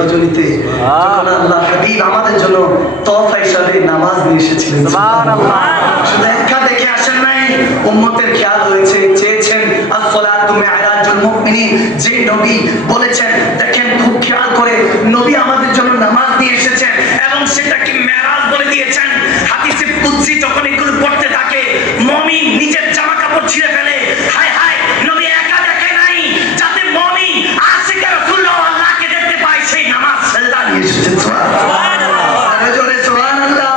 রজনীতে যখন আল্লাহ হাবিব আমাদের জন্য তোহফা হিসাবে নামাজ নিয়ে এসেছিলেন। সুবহানাল্লাহ। শুধু একা দেখে আসেন নাই, উম্মতের খেয়াল হয়েছে, চেয়েছেন। আসসালাতু মি'রাজুল মুমিনিন, যে নবী বলেছেন, দেখেন খুব খেয়াল করে, নবী আমাদের জন্য নামাজ নিয়ে এসেছেন এবং সেটাকে মেরাজ বলে দিয়েছেন। হাদিসে কুদসি যখন এগুলো পড়তে থাকে, মুমিন নিজের জামা কাপড় ছিঁড়ে ফেলে, হায় হায় নবী একা দেখে নাই, যাতে মুমিন আশিকে রাসূলুল্লাহ আল্লাহকে দেখতে পায়, সেই নামাজ সাজদা নিয়ে এসেছেন। সুবহানাল্লাহ, আরে জোরে সুবহানাল্লাহ।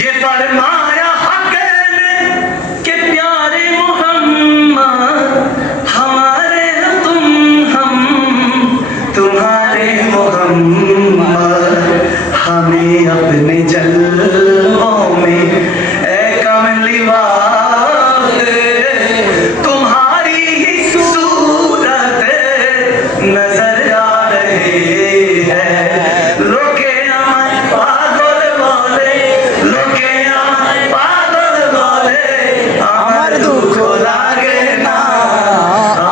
ये फरमाया हक ने कि प्यारे मोहम्मद हमारे तुम, हम तुम्हारे मोहम्मद, हमें अपने जलवों में ए कमली वाले तुम्हारी ही सूरत नजर आ रही है। लोके हमारे पागल बोले, लोके हमारे पागल बोले, আমার দুঃখ লাগে না,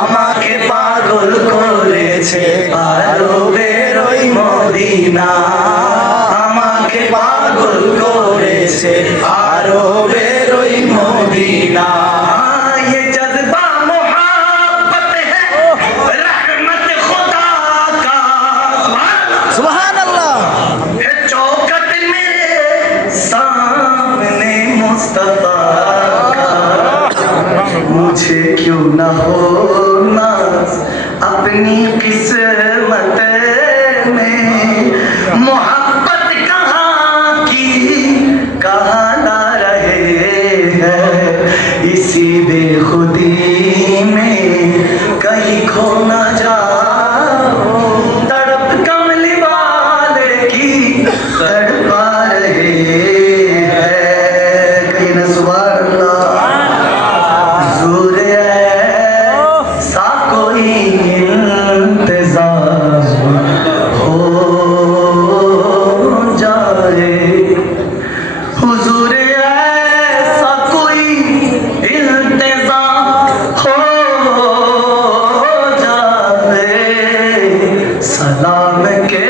আমাকে পাগল করেছে আরবের ওই মদিনা, আমাকে পাগল করেছে আরবের ওই মদিনা। ये जज्बा मोहब्बत है, रहमत खुदा का, সুবহানাল্লাহ। है चौखट मेरे सामने मुस्तफा का, मुझे क्यों न हो नाज़ अपनी किस्मत में, मोहब्बत कहाँ की कहाँ ना रहे हैं, इसी बेखुदी में कहीं खो ना जाओ, तड़प कमली वाले की तड़पा रहे हैं, कहीं ना सुभानअल्लाह। हुजूर ऐसा कोई इंतज़ाम हो जाए, हुजूर ऐसा कोई इंतज़ाम हो जाए, सलाम के